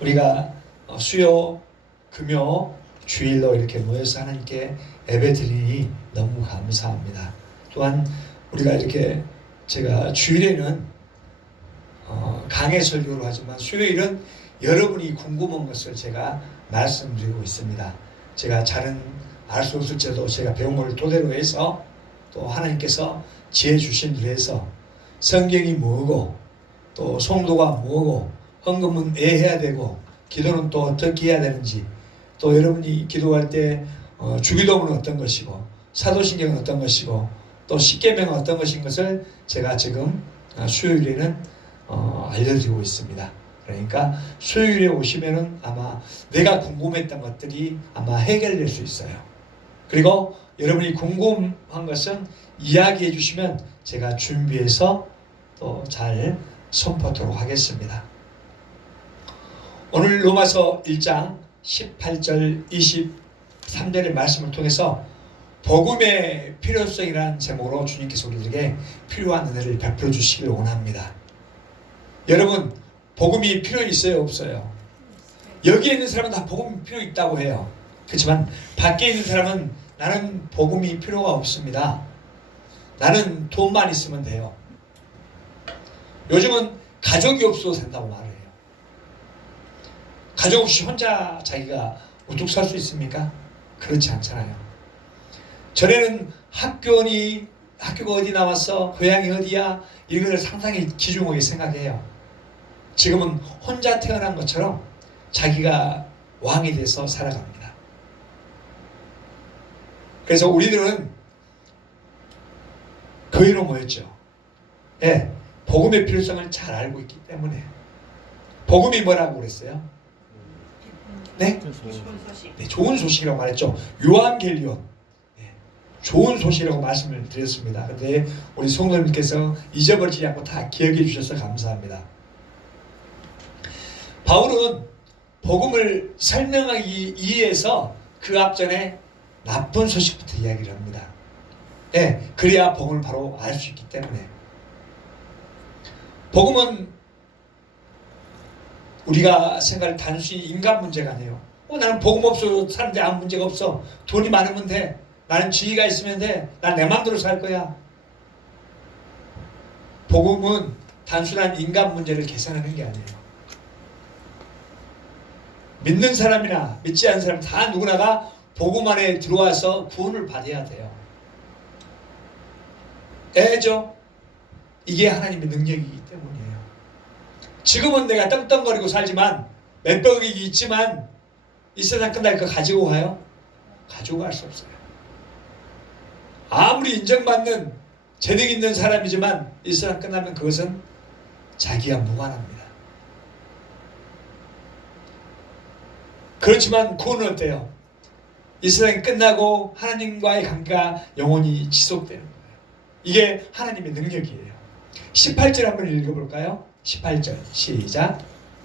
우리가 수요, 금요, 주일로 이렇게 모여서 하나님께 예배드리니 너무 감사합니다. 또한 우리가 이렇게 제가 주일에는 강해 설교를 하지만 수요일은 여러분이 궁금한 것을 제가 말씀드리고 있습니다. 제가 잘은 알 수 없을지라도 제가 배운 걸 토대로 해서 또 하나님께서 지혜 주신 대로 해서 성경이 뭐고 또 성도가 뭐고 헌금은 왜 해야 되고 기도는 또 어떻게 해야 되는지 또 여러분이 기도할 때 주기도문은 어떤 것이고 사도신경은 어떤 것이고 또 십계명은 어떤 것인 것을 제가 지금 수요일에는 알려드리고 있습니다. 그러니까 수요일에 오시면은 아마 내가 궁금했던 것들이 아마 해결될 수 있어요. 그리고 여러분이 궁금한 것은 이야기해 주시면 제가 준비해서 또 잘 선포하도록 하겠습니다. 오늘 로마서 1장 18절 23절의 말씀을 통해서 복음의 필요성이라는 제목으로 주님께서 우리들에게 필요한 은혜를 베풀어 주시길 원합니다. 여러분, 복음이 필요 있어요, 없어요? 여기에 있는 사람은 다 복음이 필요 있다고 해요. 그렇지만 밖에 있는 사람은 나는 복음이 필요가 없습니다. 나는 돈만 있으면 돼요. 요즘은 가족이 없어도 된다고 말을 해요. 가족 없이 혼자 자기가 우뚝 설 수 있습니까? 그렇지 않잖아요. 전에는 학교가 어디 나왔어? 고향이 어디야? 이걸 상당히 귀중하게 생각해요. 지금은 혼자 태어난 것처럼 자기가 왕이 돼서 살아갑니다. 그래서 우리들은 교회로 모였죠. 예, 복음의 필요성을 잘 알고 있기 때문에. 복음이 뭐라고 그랬어요? 네? 네, 좋은 소식이라고 말했죠. 요한계리온. 네, 좋은 소식이라고 말씀을 드렸습니다. 근데 우리 성도님께서 잊어버리지 않고 다 기억해 주셔서 감사합니다. 바울은 복음을 설명하기 위해서 그 앞전에 나쁜 소식부터 이야기를 합니다. 네, 그래야 복음을 바로 알 수 있기 때문에. 복음은 우리가 생각할 단순히 인간 문제가 아니에요. 나는 복음 없어도 사는데 아무 문제가 없어. 돈이 많으면 돼. 나는 지위가 있으면 돼. 난 내 맘대로 살 거야. 복음은 단순한 인간 문제를 개선하는 게 아니에요. 믿는 사람이나 믿지 않는 사람 다 누구나가 복음 안에 들어와서 구원을 받아야 돼요. 애죠. 이게 하나님의 능력이기 때문이에요. 지금은 내가 떵떵거리고 살지만 몇백억이 있지만 이 세상 끝날 거 가지고 가요? 가지고 갈 수 없어요. 아무리 인정받는 재능 있는 사람이지만 이 세상 끝나면 그것은 자기와 무관합니다. 그렇지만 구원은 어때요? 이 세상이 끝나고 하나님과의 관계가 영원히 지속되는 거예요. 이게 하나님의 능력이에요. 18절 한번 읽어볼까요? 18절 시작.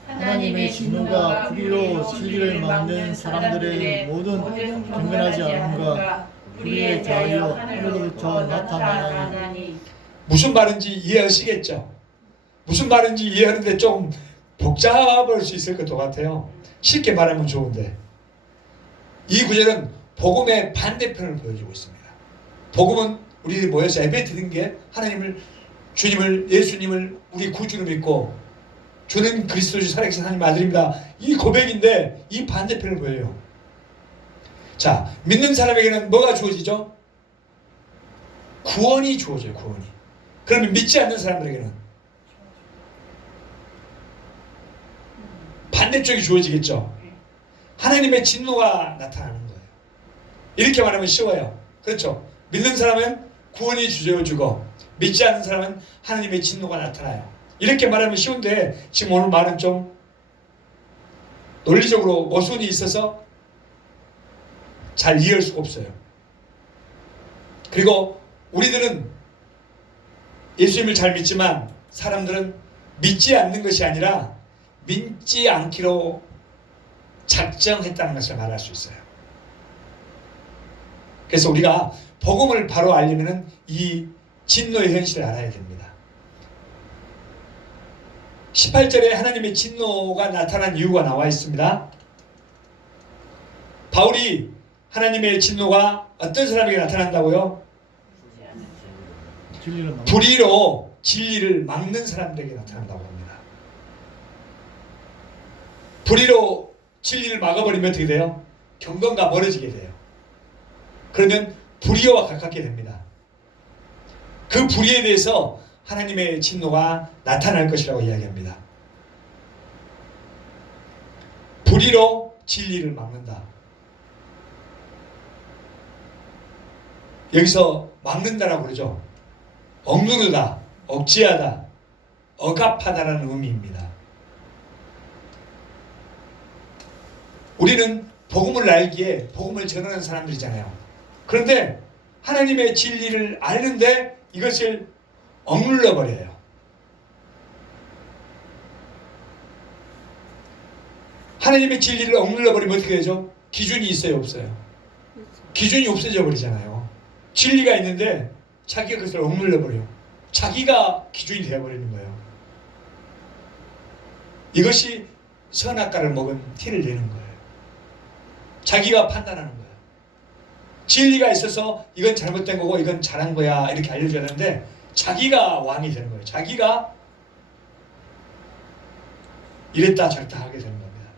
하나님의 진노가 불의로 진리를 막는 사람들의 모든 경건하지 않음과 불의에 대하여 하늘로부터 나타나니. 무슨 말인지 이해하시겠죠? 무슨 말인지 이해하는데 좀 복잡할 수 있을 것 같아요. 쉽게 말하면 좋은데 이 구절은 복음의 반대편을 보여주고 있습니다. 복음은 우리들이 모여서 예배 드리는 게 하나님을, 주님을, 예수님을 우리 구주로 믿고 주는 그리스도의 살아계신 하나님 아들입니다. 이 고백인데 이 반대편을 보여요. 자, 믿는 사람에게는 뭐가 주어지죠? 구원이 주어져요. 구원이. 그러면 믿지 않는 사람들에게는 반대쪽이 주어지겠죠. 하나님의 진노가 나타나는 거예요. 이렇게 말하면 쉬워요. 그렇죠? 믿는 사람은 구원이 주어지고 믿지 않는 사람은 하나님의 진노가 나타나요. 이렇게 말하면 쉬운데 지금 오늘 말은 좀 논리적으로 모순이 있어서 잘 이해할 수가 없어요. 그리고 우리들은 예수님을 잘 믿지만 사람들은 믿지 않는 것이 아니라 믿지 않기로 작정했다는 것을 말할 수 있어요. 그래서 우리가 복음을 바로 알려면 이 진노의 현실을 알아야 됩니다. 18절에 하나님의 진노가 나타난 이유가 나와 있습니다. 바울이 하나님의 진노가 어떤 사람에게 나타난다고요? 불의로 진리를 막는 사람들에게 나타난다고 합니다. 불의로 진리를 막아버리면 어떻게 돼요? 경건과 멀어지게 돼요. 그러면 불의와 가깝게 됩니다. 그 불의에 대해서 하나님의 진노가 나타날 것이라고 이야기합니다. 불의로 진리를 막는다. 여기서 막는다라고 그러죠. 억누르다, 억제하다, 억압하다라는 의미입니다. 우리는 복음을 알기에 복음을 전하는 사람들이잖아요. 그런데 하나님의 진리를 아는데 이것을 억눌러 버려요. 하나님의 진리를 억눌러 버리면 어떻게 되죠? 기준이 있어요, 없어요? 기준이 없어져 버리잖아요. 진리가 있는데 자기가 그것을 억눌러 버려요. 자기가 기준이 되어 버리는 거예요. 이것이 선악과를 먹은 티를 내는 거예요. 자기가 판단하는 거예요. 진리가 있어서 이건 잘못된 거고 이건 잘한 거야 이렇게 알려줘야 되는데 자기가 왕이 되는 거예요. 자기가 이랬다 저랬다 하게 되는 겁니다.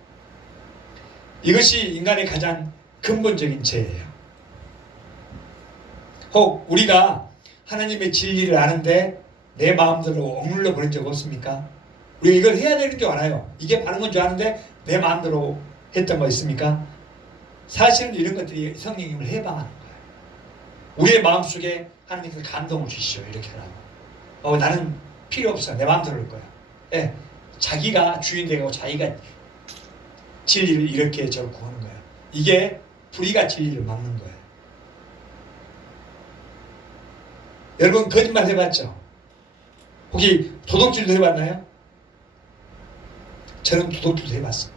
이것이 인간의 가장 근본적인 죄예요. 혹 우리가 하나님의 진리를 아는데 내 마음대로 억눌러 버린 적 없습니까? 우리가 이걸 해야 되는 줄 알아요. 이게 바른 건 줄 아는데 내 마음대로 했던 거 있습니까? 사실은 이런 것들이 성령님을 해방하는 거예요. 우리의 마음속에 하나님께서 감동을 주시죠. 이렇게 하라고. 나는 필요 없어. 내 마음대로 할 거야. 예, 자기가 주인 되고 자기가 진리를 이렇게 저렇게 하는 거예요. 이게 불의가 진리를 막는 거예요. 여러분 거짓말 해봤죠? 혹시 도둑질도 해봤나요? 저는 도둑질도 해봤습니다.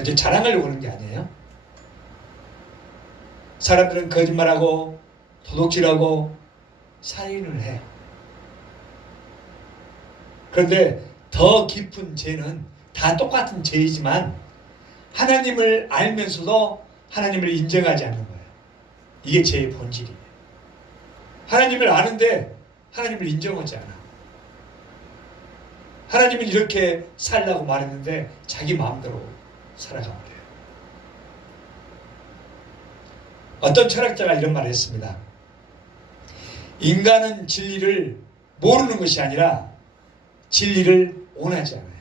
이제 자랑하려고 하는 게 아니에요. 사람들은 거짓말하고 도둑질하고 살인을 해요. 그런데 더 깊은 죄는 다 똑같은 죄이지만 하나님을 알면서도 하나님을 인정하지 않는 거예요. 이게 죄의 본질이에요. 하나님을 아는데 하나님을 인정하지 않아. 하나님은 이렇게 살라고 말했는데 자기 마음대로 살아가면 돼요. 어떤 철학자가 이런 말을 했습니다. 인간은 진리를 모르는 것이 아니라 진리를 원하지 않아요.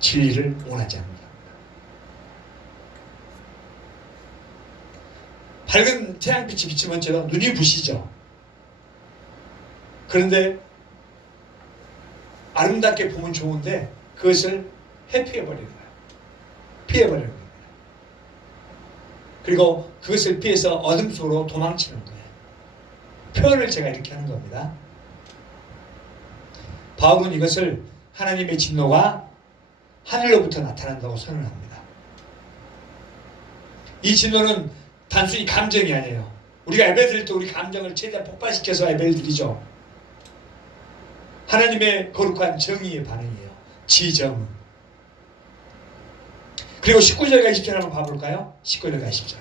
진리를 원하지 않는다. 밝은 태양빛이 비치면 제가 눈이 부시죠. 그런데 아름답게 보면 좋은데 그것을 회피해버리는 거예요. 피해버리는 겁니다. 그리고 그것을 피해서 어둠 속으로 도망치는 거예요. 표현을 제가 이렇게 하는 겁니다. 바울은 이것을 하나님의 진노가 하늘로부터 나타난다고 선언합니다. 이 진노는 단순히 감정이 아니에요. 우리가 예배 드릴 때 우리 감정을 최대한 폭발시켜서 예배를 드리죠. 하나님의 거룩한 정의의 반응이에요. 지정. 그리고 19절과 20절 한번 봐볼까요? 19절과 20절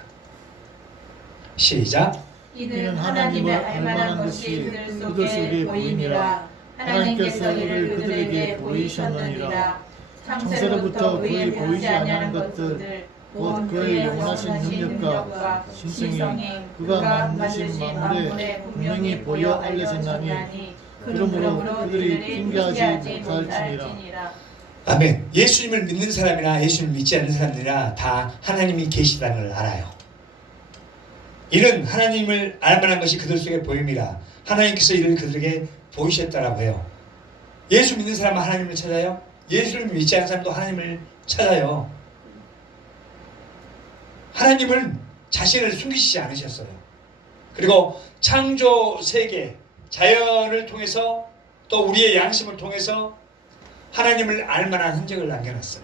시작. 이는 하나님의 알만한 것이 그들 속에 보임이라. 하나님께서 이를 그들에게 보이셨느니라. 창세로부터 그의 보이지 아니하는 것들 곧 그의 영원하신 능력과 신성이 그가 만드신 만물에 분명히 보여 알려졌나니 그러므로 그들이 핑계하지 못할지니라. 아멘. 예수님을 믿는 사람이나 예수님을 믿지 않는 사람들이나 다 하나님이 계시다는 걸 알아요. 이는 하나님을 알만한 것이 그들 속에 보임이라. 하나님께서 이를 그들에게 보이셨다라고 해요. 예수 믿는 사람은 하나님을 찾아요. 예수를 믿지 않는 사람도 하나님을 찾아요. 하나님은 자신을 숨기시지 않으셨어요. 그리고 창조 세계, 자연을 통해서 또 우리의 양심을 통해서 하나님을 알만한 흔적을 남겨놨어요.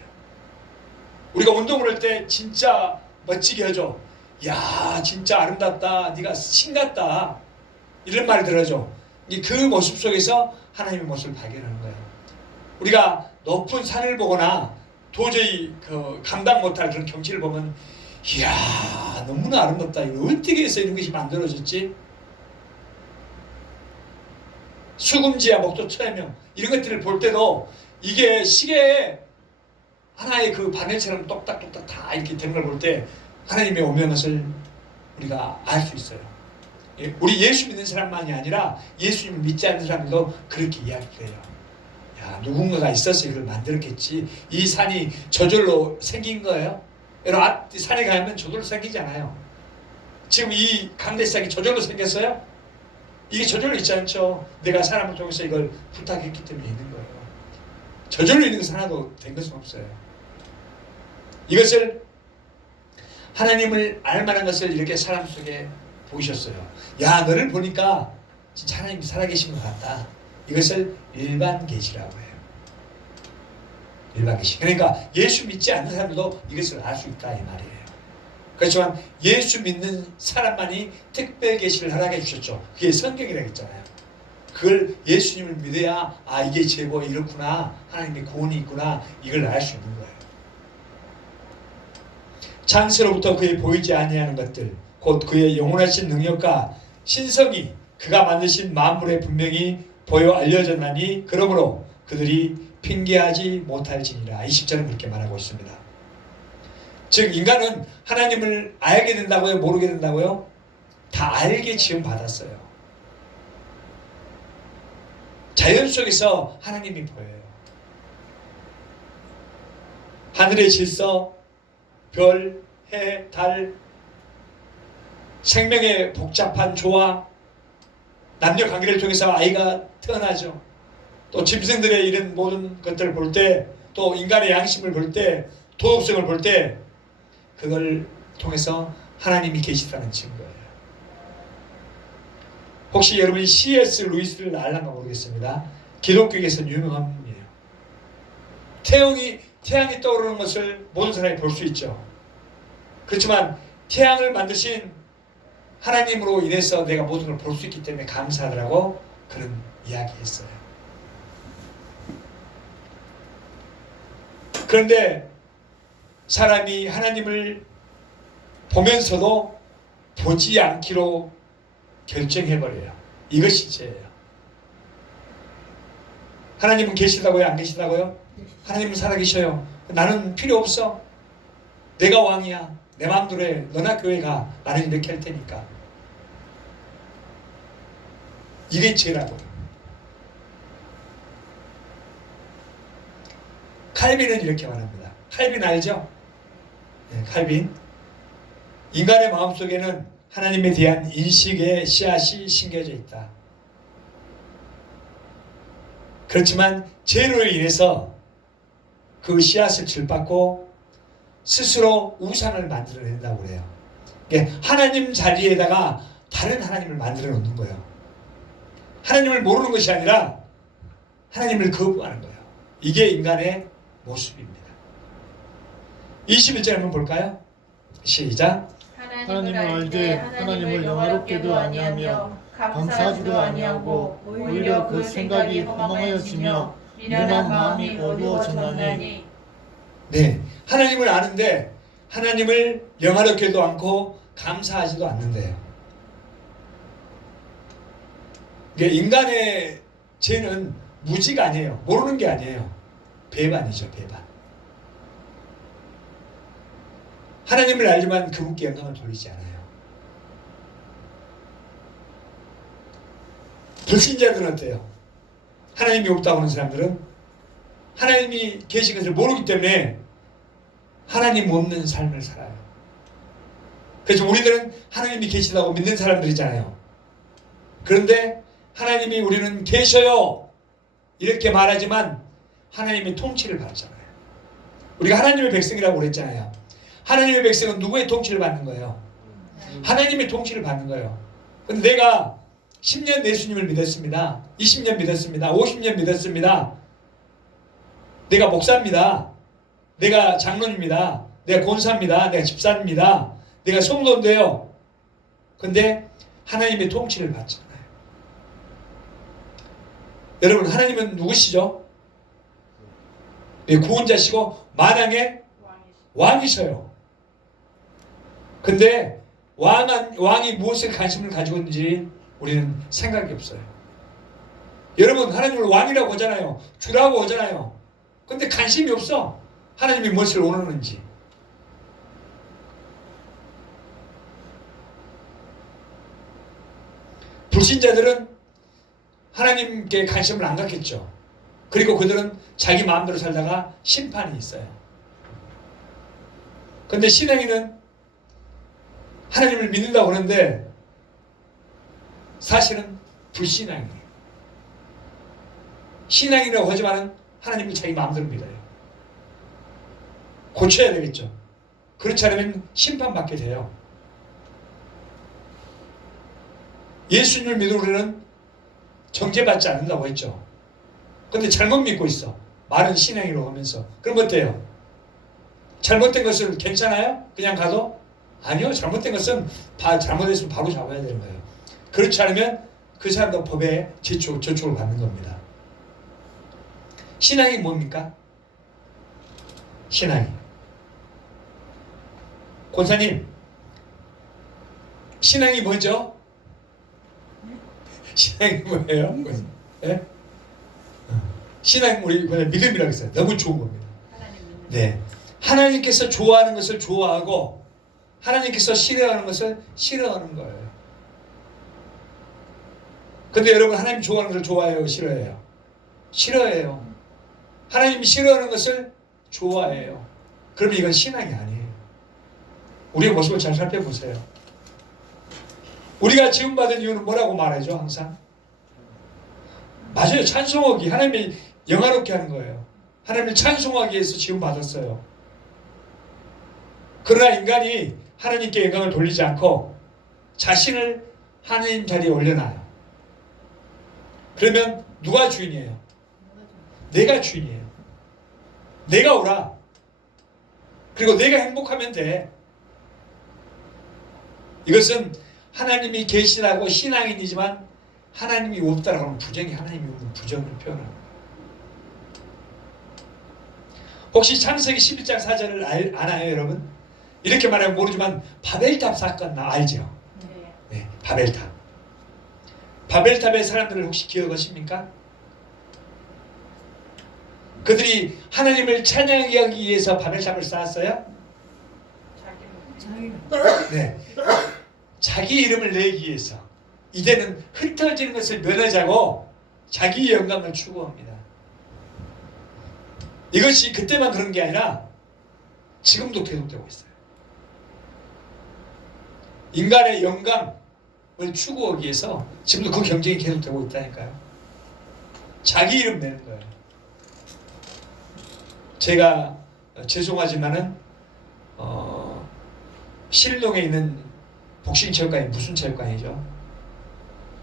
우리가 운동을 할 때 진짜 멋지게 하죠. 야, 진짜 아름답다. 네가 신 같다. 이런 말 들어죠. 그 모습 속에서 하나님의 모습을 발견하는 거예요. 우리가 높은 산을 보거나 도저히 감당 못할 그런 경치를 보면 이야 너무나 아름답다. 이거 어떻게 해서 이런 것이 만들어졌지? 수금지와 목도 천해명 이런 것들을 볼 때도 이게 시계에 하나의 그 바늘처럼 똑딱똑딱 다 이렇게 된 걸 볼 때 하나님의 오명을 우리가 알 수 있어요. 우리 예수 믿는 사람만이 아니라 예수님을 믿지 않는 사람들도 그렇게 이야기를 해요. 야, 누군가가 있어서 이걸 만들었겠지. 이 산이 저절로 생긴 거예요. 여러분 산에 가면 저절로 생기잖아요. 지금 이 강대상이 저절로 생겼어요? 이게 저절로 있지 않죠. 내가 사람을 통해서 이걸 부탁했기 때문에 있는 거예요. 저절로 있는 것은 하나도 된 것은 없어요. 이것을 하나님을 알만한 것을 이렇게 사람 속에 보이셨어요. 야 너를 보니까 진짜 하나님이 살아계신 것 같다. 이것을 일반 계시라고 해요. 일반 계시. 그러니까 예수 믿지 않는 사람들도 이것을 알 수 있다 이 말이에요. 그렇지만 예수 믿는 사람만이 특별 계시를 허락해 주셨죠. 그게 성경이라고 했잖아요. 그걸 예수님을 믿어야 아 이게 죄고 이렇구나 하나님의 구원이 있구나 이걸 알 수 있는 거예요. 창세로부터 그의 보이지 아니하는 것들 곧 그의 영원하신 능력과 신성이 그가 만드신 만물에 분명히 보여 알려졌나니 그러므로 그들이 핑계하지 못할지니라. 20절은 그렇게 말하고 있습니다. 즉 인간은 하나님을 알게 된다고요? 모르게 된다고요? 다 알게 지음 받았어요. 자연 속에서 하나님이 보여요. 하늘의 질서, 별, 해, 달, 생명의 복잡한 조화, 남녀 관계를 통해서 아이가 태어나죠. 또 짐승들의 이런 모든 것들을 볼 때, 또 인간의 양심을 볼 때, 도덕성을 볼 때, 그걸 통해서 하나님이 계시다는 증거예요. 혹시 여러분이 C.S. 루이스를 알란가 모르겠습니다. 기독교에서는 유명한 분이에요. 태양이 떠오르는 것을 모든 사람이 볼 수 있죠. 그렇지만 태양을 만드신 하나님으로 인해서 내가 모든 걸 볼 수 있기 때문에 감사하더라고 그런 이야기했어요. 그런데 사람이 하나님을 보면서도 보지 않기로 결정해버려요. 이것이 죄예요. 하나님은 계시다고요? 안 계시다고요? 하나님은 살아계셔요. 나는 필요 없어. 내가 왕이야. 내 마음대로 해. 너나 교회 가. 나는 이렇게 할 테니까. 이게 죄라고요. 칼빈은 이렇게 말합니다. 칼빈 알죠? 네, 칼빈. 인간의 마음속에는 하나님에 대한 인식의 씨앗이 심겨져 있다. 그렇지만 죄로 인해서 그 씨앗을 질받고 스스로 우상을 만들어낸다고 그래요. 하나님 자리에다가 다른 하나님을 만들어 놓는 거예요. 하나님을 모르는 것이 아니라 하나님을 거부하는 거예요. 이게 인간의 모습입니다. 21절 한번 볼까요? 시작. 하나님을 알되 하나님을 영화롭게도 아니하며 감사하지도 아니하고 오히려 그 생각이 허망하여지며 미련한 마음이 어두워졌나니. 네, 하나님을 아는데 하나님을 영화롭게도 않고 감사하지도 않는데요. 인간의 죄는 무지가 아니에요. 모르는 게 아니에요. 배반이죠, 배반. 하나님을 알지만 그분께 영광을 돌리지 않아요. 불신자들은 어때요? 하나님이 없다고 하는 사람들은 하나님이 계신 것을 모르기 때문에 하나님 없는 삶을 살아요. 그래서 우리들은 하나님이 계시다고 믿는 사람들이잖아요. 그런데 하나님이 우리는 계셔요 이렇게 말하지만 하나님의 통치를 받잖아요. 우리가 하나님의 백성이라고 그랬잖아요. 하나님의 백성은 누구의 통치를 받는 거예요? 하나님의 통치를 받는 거예요. 근데 내가 10년 예수님을 믿었습니다. 20년 믿었습니다. 50년 믿었습니다. 내가 목사입니다. 내가 장로입니다. 내가 권사입니다. 내가 집사입니다. 내가 성도인데요. 근데 하나님의 통치를 받잖아요. 여러분, 하나님은 누구시죠? 네, 구원자시고 만왕의 왕이셔요. 근데 왕이 무엇에 관심을 가지고 있는지 우리는 생각이 없어요. 여러분, 하나님을 왕이라고 하잖아요. 주라고 하잖아요. 근데 관심이 없어. 하나님이 무엇을 원하는지. 불신자들은 하나님께 관심을 안 갖겠죠. 그리고 그들은 자기 마음대로 살다가 심판이 있어요. 근데 신앙인은 하나님을 믿는다고 하는데 사실은 불신앙이에요. 신앙이라고 하지만 하나님을 자기 마음대로 믿어요. 고쳐야 되겠죠. 그렇지 않으면 심판받게 돼요. 예수님을 믿는 우리는 정죄받지 않는다고 했죠. 근데 잘못 믿고 있어. 말은 신앙이라고 하면서. 그럼 어때요? 잘못된 것은 괜찮아요? 그냥 가도? 아니요. 잘못된 것은 잘못했으면 바로 잡아야 되는 거예요. 그렇지 않으면 그 사람도 법에 저촉을 받는 겁니다. 신앙이 뭡니까? 신앙이. 권사님, 신앙이 뭐죠? 신앙이 뭐예요? 네? 신앙이 우리 그냥 믿음이라고 했어요. 너무 좋은 겁니다. 네, 하나님께서 좋아하는 것을 좋아하고 하나님께서 싫어하는 것을 싫어하는 거예요. 근데 여러분, 하나님 좋아하는 것을 좋아해요? 싫어해요? 싫어해요. 하나님이 싫어하는 것을 좋아해요. 그러면 이건 신앙이 아니에요. 우리의 모습을 잘 살펴보세요. 우리가 지음받은 이유는 뭐라고 말하죠? 항상 맞아요. 찬송하기, 하나님을 영화롭게 하는 거예요. 하나님을 찬송하기 위해서 지음받았어요. 그러나 인간이 하나님께 영광을 돌리지 않고 자신을 하나님 자리에 올려놔요. 그러면 누가 주인이에요? 내가 주인이에요. 내가 오라. 그리고 내가 행복하면 돼. 이것은 하나님이 계시다고 신앙인이지만 하나님이 없다라고 하는 부정이, 하나님이 없는 부정을 표현합니다. 혹시 창세기 11장 4절을 아나요, 여러분? 이렇게 말하면 모르지만 바벨탑 사건 알죠? 네, 바벨탑. 바벨탑의 사람들을 혹시 기억하십니까? 그들이 하나님을 찬양하기 위해서 바벨탑을 쌓았어요? 네. 자기 이름을 내기 위해서. 이제는 흩어지는 것을 면하자고 자기의 영광을 추구합니다. 이것이 그때만 그런 게 아니라 지금도 계속되고 있어요. 인간의 영광을 추구하기 위해서 지금도 그 경쟁이 계속되고 있다니까요. 자기 이름 내는 거예요. 제가 죄송하지만은 신림동에 있는 복싱체육관이 무슨 체육관이죠?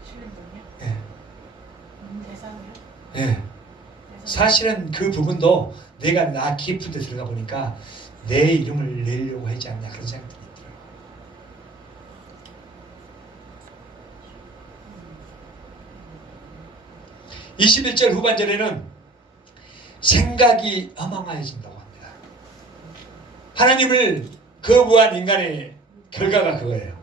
신림동이요? 네. 대상이요? 네. 사실은 그 부분도 내가 나 깊은 데 들어가 보니까 내 이름을 내려고 하지 않냐 그런 생각이 들어요. 음. 21절 후반절에는 생각이 허망해진다고 합니다. 하나님을 거부한 인간의 결과가 그거예요.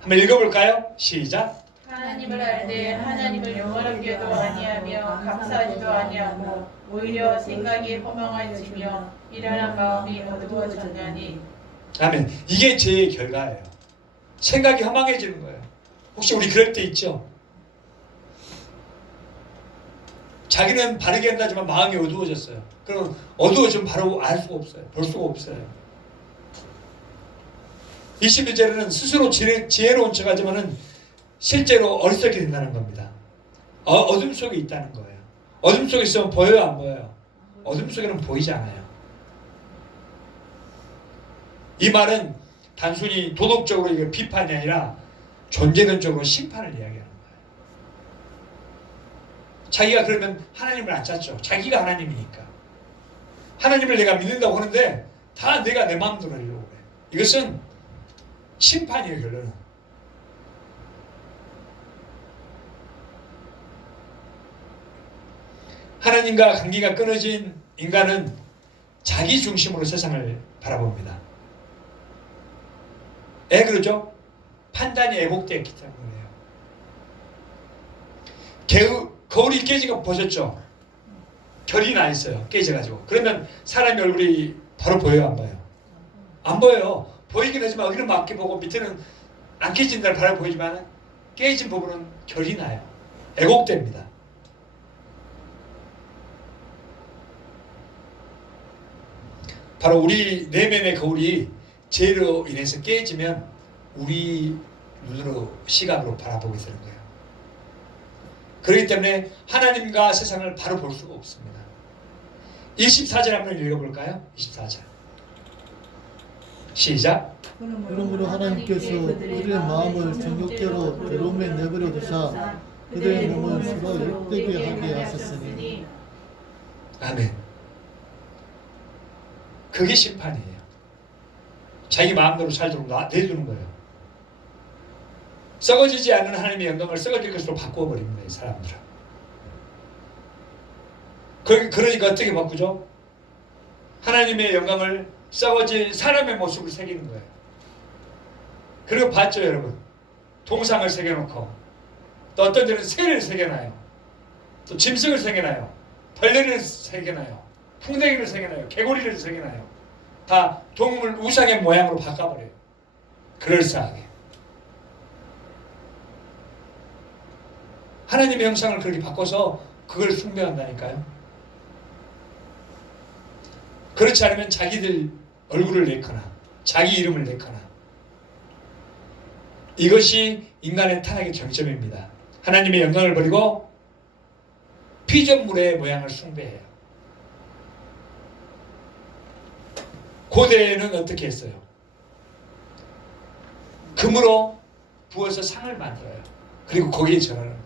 한번 읽어볼까요? 시작. 하나님을 알되 하나님을 영원하게도 아니하며 감사하지도 아니하고 오히려 생각이 허망해지며 미련한 마음이 어두워졌나니. 아멘. 이게 죄의 결과예요. 생각이 허망해지는 거예요. 혹시 우리 그럴 때 있죠? 자기는 바르게 한다지만 마음이 어두워졌어요. 그럼 어두워지면 바로 알 수가 없어요. 볼 수가 없어요. 21절에는 스스로 지혜로운 척하지만은 실제로 어리석게 된다는 겁니다. 어둠 속에 있다는 거예요. 어둠 속에 있으면 보여요, 안 보여요? 어둠 속에는 보이지 않아요. 이 말은 단순히 도덕적으로 이게 비판이 아니라 존재론적으로 심판을 이야기하는 거예요. 자기가 그러면 하나님을 안 찾죠. 자기가 하나님이니까. 하나님을 내가 믿는다고 하는데 다 내가 내 마음대로 하려고 해. 이것은 심판이에요, 결론은. 하나님과 관계가 끊어진 인간은 자기 중심으로 세상을 바라봅니다. 왜 그러죠? 판단이 왜곡되었기 때문이에요. 거울이 깨진 거 보셨죠? 결이 나 있어요. 깨져가지고. 그러면 사람의 얼굴이 바로 보여요, 안 보여요? 안 보여요. 보이긴 하지만 여기는 맞게 보고 밑에는 안 깨진 데를 바로 보이지만 깨진 부분은 결이 나요. 왜곡됩니다. 바로 우리 내면의 거울이 죄로 인해서 깨지면 우리 눈으로 시각으로 바라보게 되는 거예요. 그렇기 때문에 하나님과 세상을 바로 볼 수가 없습니다. 24절 한번 읽어볼까요? 24절 시작. 그러므로 하나님께서 그들의 마음을 정욕대로 괴로움에 내버려 두사 그들의 몸을 서로 욕되게 하게 하셨으니. 아멘. 그게 심판이에요. 자기 마음대로 살도록 내두는 거예요. 썩어지지 않는 하나님의 영광을 썩어질 것으로 바꾸어버립니다. 이 사람들은. 그러니까 어떻게 바꾸죠? 하나님의 영광을 썩어질 사람의 모습을 새기는 거예요. 그리고 봤죠, 여러분? 동상을 새겨놓고 또 어떤 데는 새를 새겨놔요. 또 짐승을 새겨놔요. 벌레를 새겨놔요. 풍뎅이를 새겨놔요. 개구리를 새겨놔요. 다 동물 우상의 모양으로 바꿔버려요. 그럴싸하게. 하나님의 형상을 그렇게 바꿔서 그걸 숭배한다니까요. 그렇지 않으면 자기들 얼굴을 내거나 자기 이름을 내거나. 이것이 인간의 타락의 정점입니다. 하나님의 영광을 버리고 피조물의 모양을 숭배해요. 고대에는 어떻게 했어요? 금으로 부어서 상을 만들어요. 그리고 거기에 절하는 거예요.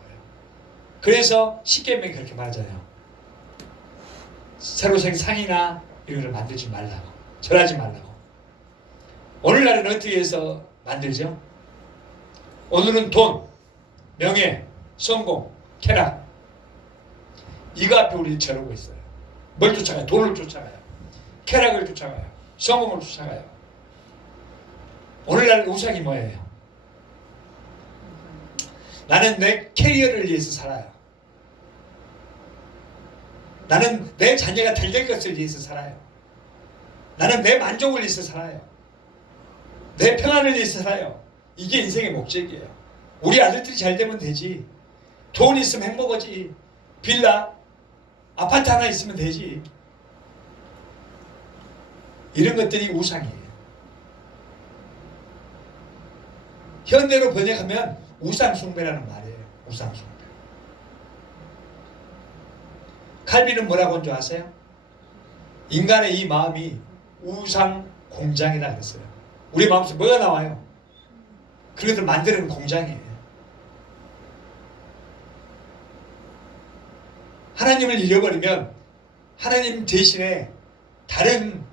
그래서 십계명이 그렇게 말하잖아요. 새로 생긴 상이나 이런 걸 만들지 말라고, 절하지 말라고. 오늘날은 어떻게 해서 만들죠? 오늘은 돈, 명예, 성공, 쾌락, 이거 앞에 우리 저러고 있어요. 뭘 쫓아가요? 돈을 쫓아가요. 쾌락을 쫓아가요. 성공을 쫓아가요. 오늘날 우상이 뭐예요? 나는 내 캐리어를 위해서 살아요. 나는 내 자녀가 잘 될 것을 위해서 살아요. 나는 내 만족을 위해서 살아요. 내 평안을 위해서 살아요. 이게 인생의 목적이에요. 우리 아들들이 잘 되면 되지. 돈 있으면 행복하지. 빌라, 아파트 하나 있으면 되지. 이런 것들이 우상이에요. 현대로 번역하면 우상숭배라는 말이에요. 우상숭배. 칼빈은 뭐라고 한 줄 아세요? 인간의 이 마음이 우상공장이다 그랬어요. 우리 마음속에 뭐가 나와요? 그것들 만드는 공장이에요. 하나님을 잃어버리면 하나님 대신에 다른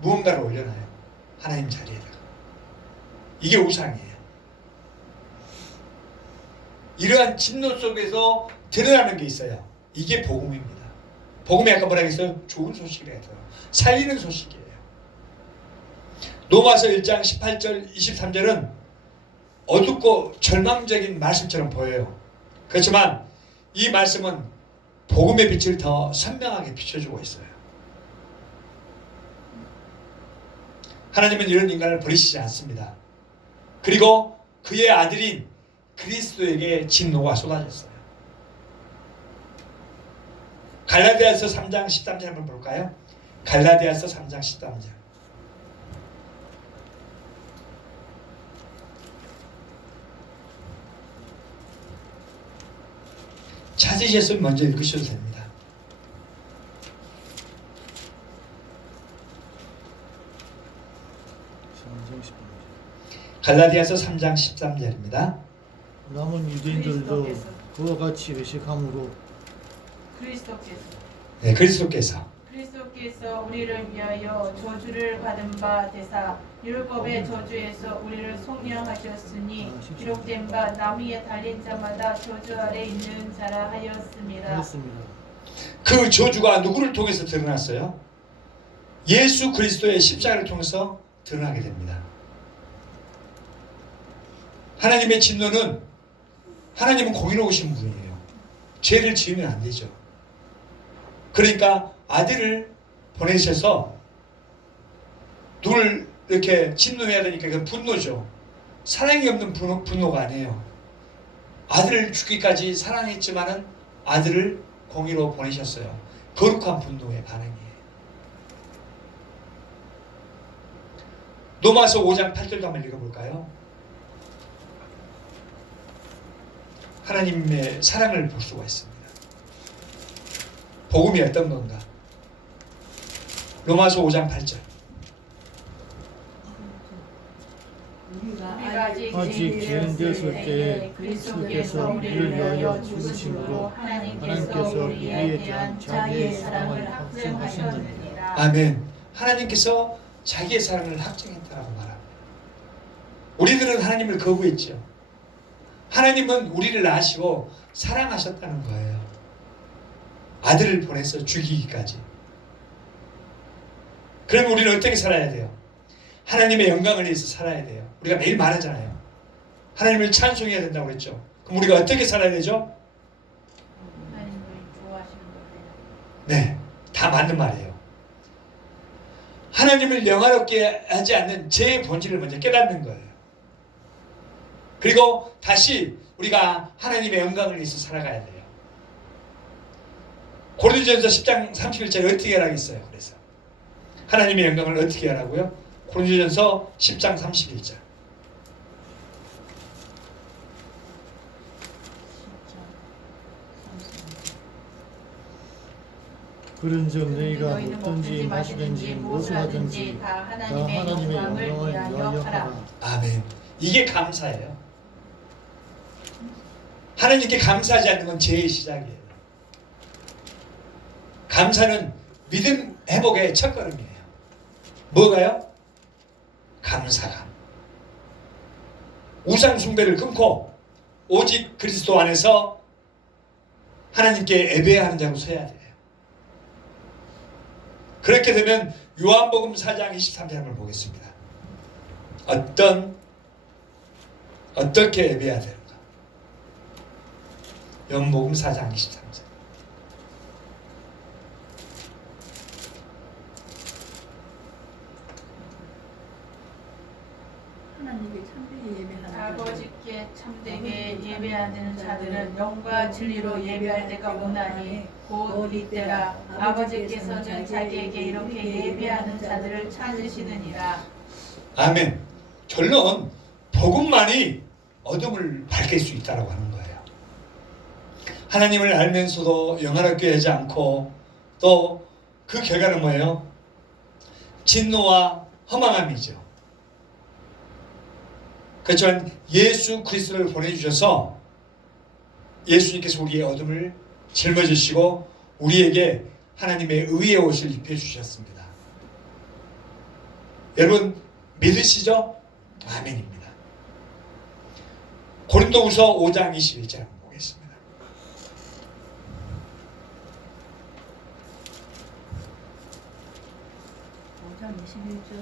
무언가를 올려놔요. 하나님 자리에다가. 이게 우상이에요. 이러한 진노 속에서 드러나는 게 있어요. 이게 복음입니다. 복음이 아까 뭐라 했어요? 좋은 소식이라 했어요. 살리는 소식이에요. 로마서 1장 18절 23절은 어둡고 절망적인 말씀처럼 보여요. 그렇지만 이 말씀은 복음의 빛을 더 선명하게 비춰주고 있어요. 하나님은 이런 인간을 버리시지 않습니다. 그리고 그의 아들인 그리스도에게 진노가 쏟아졌어요. 갈라디아서 3장 13절 한번 볼까요? 갈라디아서 3장 13절. 찾으셨으면 먼저 읽으셔도 됩니다. 갈라디아서 3장 13절입니다. 남은 유대인들도 그와 같이 외식함으로 네, 그리스도께서 우리를 위하여 저주를 받은 바 되사 율법의 저주에서 우리를 속량하셨으니 기록된 바 나무에 달린 자마다 저주 아래 있는 자라 하였습니다. 그 저주가 누구를 통해서 드러났어요? 예수 그리스도의 십자가를 통해서 드러나게 됩니다. 하나님의 진노는, 하나님은 공의로우신 분이에요. 죄를 지으면 안 되죠. 그러니까 아들을 보내셔서 누굴 이렇게 진노해야 되니까 그건 분노죠. 사랑이 없는 분노가 아니에요. 아들을 죽기까지 사랑했지만은 아들을 공의로 보내셨어요. 거룩한 분노의 반응이에요. 로마서 5장 8절도 한번 읽어볼까요? 하나님의 사랑을 볼 수가 있습니다. 복음이 어떤 건가? 로마서 5장 8절. 우리가 아직 죄인 되었을 때에 그리스도께서 우리를 위하여 죽으심으로 하나님께서 우리에 대한 자기의 사랑을 확증하셨느니라. 아멘. 하나님께서 자기의 사랑을 확증했다고 말합니다. 우리들은 하나님을 거부했죠. 하나님은 우리를 아시고 사랑하셨다는 거예요. 아들을 보내서 죽이기까지. 그럼 우리는 어떻게 살아야 돼요? 하나님의 영광을 위해서 살아야 돼요. 우리가 매일 말하잖아요. 하나님을 찬송해야 된다고 그랬죠. 그럼 우리가 어떻게 살아야 되죠? 하나님을 좋아하시는 거예요. 네, 다 맞는 말이에요. 하나님을 영화롭게 하지 않는 제 본질을 먼저 깨닫는 거예요. 그리고 다시 우리가 하나님의 영광을 위해서 살아가야 돼요. 고린도전서 10장 31절에 어떻게 하라고 있어요? 그래서 하나님의 영광을 어떻게 하라고요? 고린도전서 10장 31절. 그런즉 너희가 먹든지 마시든지 무엇을 하든지 다 하나님의 영광을 위하여 하라. 아멘. 이게 감사예요. 하나님께 감사하지 않는 건 죄의 시작이에요. 감사는 믿음 회복의 첫걸음이에요. 뭐가요? 감사가. 우상 숭배를 끊고 오직 그리스도 안에서 하나님께 예배하는 자로 서야 돼요. 그렇게 되면 요한복음 4장 23절 한번 보겠습니다. 어떻게 예배해야 되는가? 요한복음 4장 23절. 하나님께 참되게 예배하는 아버지께 참되게 예배하는 자들은 영과 진리로 예배할 때가 오나니 곧 이때라. 아버지께서는 자기에게 이렇게 예배하는 자들을 찾으시느니라. 아멘. 결론 복음만이 어둠을 밝힐 수 있다고 하는 거예요. 하나님을 알면서도 영화롭게 하지 않고 또 그 결과는 뭐예요? 진노와 허망함이죠. 그렇지만 예수 그리스도를 보내주셔서 예수님께서 우리의 어둠을 짊어지시고 우리에게 하나님의 의의 옷을 입혀주셨습니다. 여러분 믿으시죠? 아멘입니다. 고린도후서 5장 21절 한번 보겠습니다.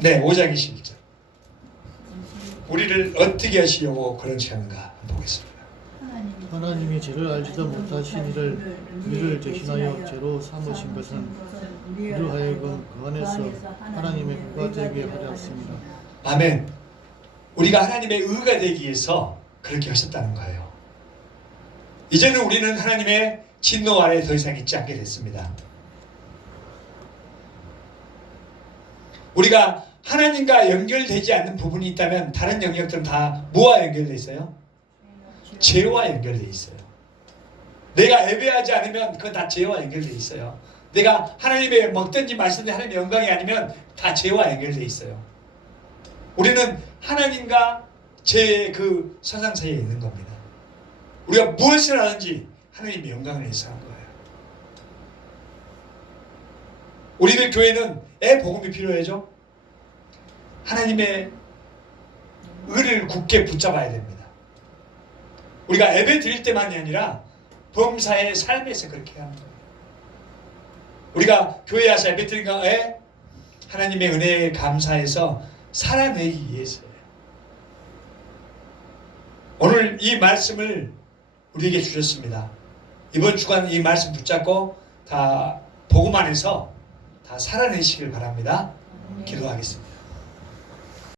네, 5장 21절. 우리를 어떻게 하시려고 그런 취하는가 한번 보겠습니다. 하나님이 죄를 알지도 못하신 이를 우리를 대신하여 죄로 삼으신 것은 우리로 하여금 그 안에서 하나님의 의가 되게 하려 했습니다. 아멘. 우리가 하나님의 의가 되기 위해서 그렇게 하셨다는 거예요. 이제는 우리는 하나님의 진노 아래 더 이상 있지 않게 됐습니다. 우리가 하나님과 연결되지 않는 부분이 있다면 다른 영역들은 다 뭐와 연결되어 있어요? 죄와 연결되어 있어요. 내가 예배하지 않으면 그건 다 죄와 연결되어 있어요. 내가 하나님의 먹든지 마시든지 하나님의 영광이 아니면 다 죄와 연결되어 있어요. 우리는 하나님과 죄의 그 선상 사이에 있는 겁니다. 우리가 무엇을 하든지 하나님의 영광을 위해서 하는 거예요. 우리들 교회는 복음이 필요해죠. 하나님의 의를 굳게 붙잡아야 됩니다. 우리가 예배 드릴 때만이 아니라 범사의 삶에서 그렇게 하는 거예요. 우리가 교회 와서 예배드린 거에 하나님의 은혜에 감사해서 살아내기 위해서예요. 오늘 이 말씀을 우리에게 주셨습니다. 이번 주간 이 말씀 붙잡고 다 복음 안에서 다 살아내시길 바랍니다. 기도하겠습니다.